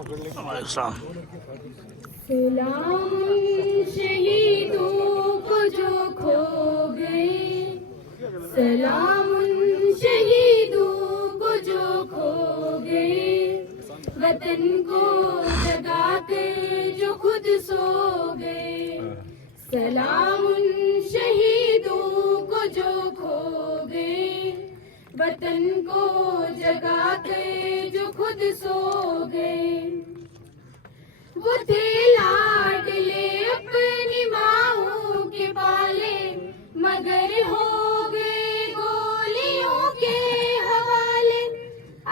السلام سلام شہیدوں کو جو کھو گئے، سلام شہیدوں کو جو کھو گئے، وطن کو جگا کر جو خود سو گئے، سلام شہیدوں کو جو کھو گئے، وطن کو جگا کر جو خود سو گئے، وہ تھے لاڈلے اپنی ماؤں کے پالے، مگر ہو گئے گولیوں کے حوالے،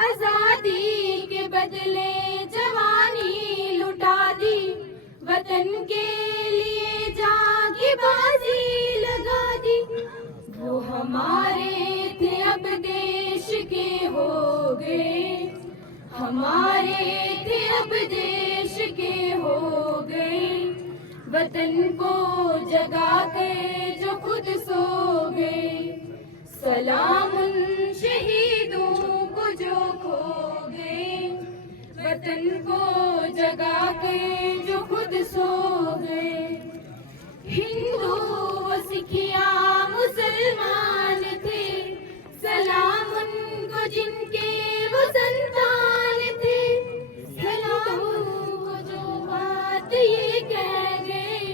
آزادی کے بدلے جوانی لٹا دی، وطن کے لیے جان کی بازی لگا دی، وہ ہمارے تھے اب دیش کے ہو گئے، ہمارے تھے اب دیش کے ہو گئے، وطن کو جگا کے جو خود سو گئے، سلام ان شہیدوں کو جو کھو گئے، وطن کو جگا کے جو خود سو گئے، ہندو و سکھیا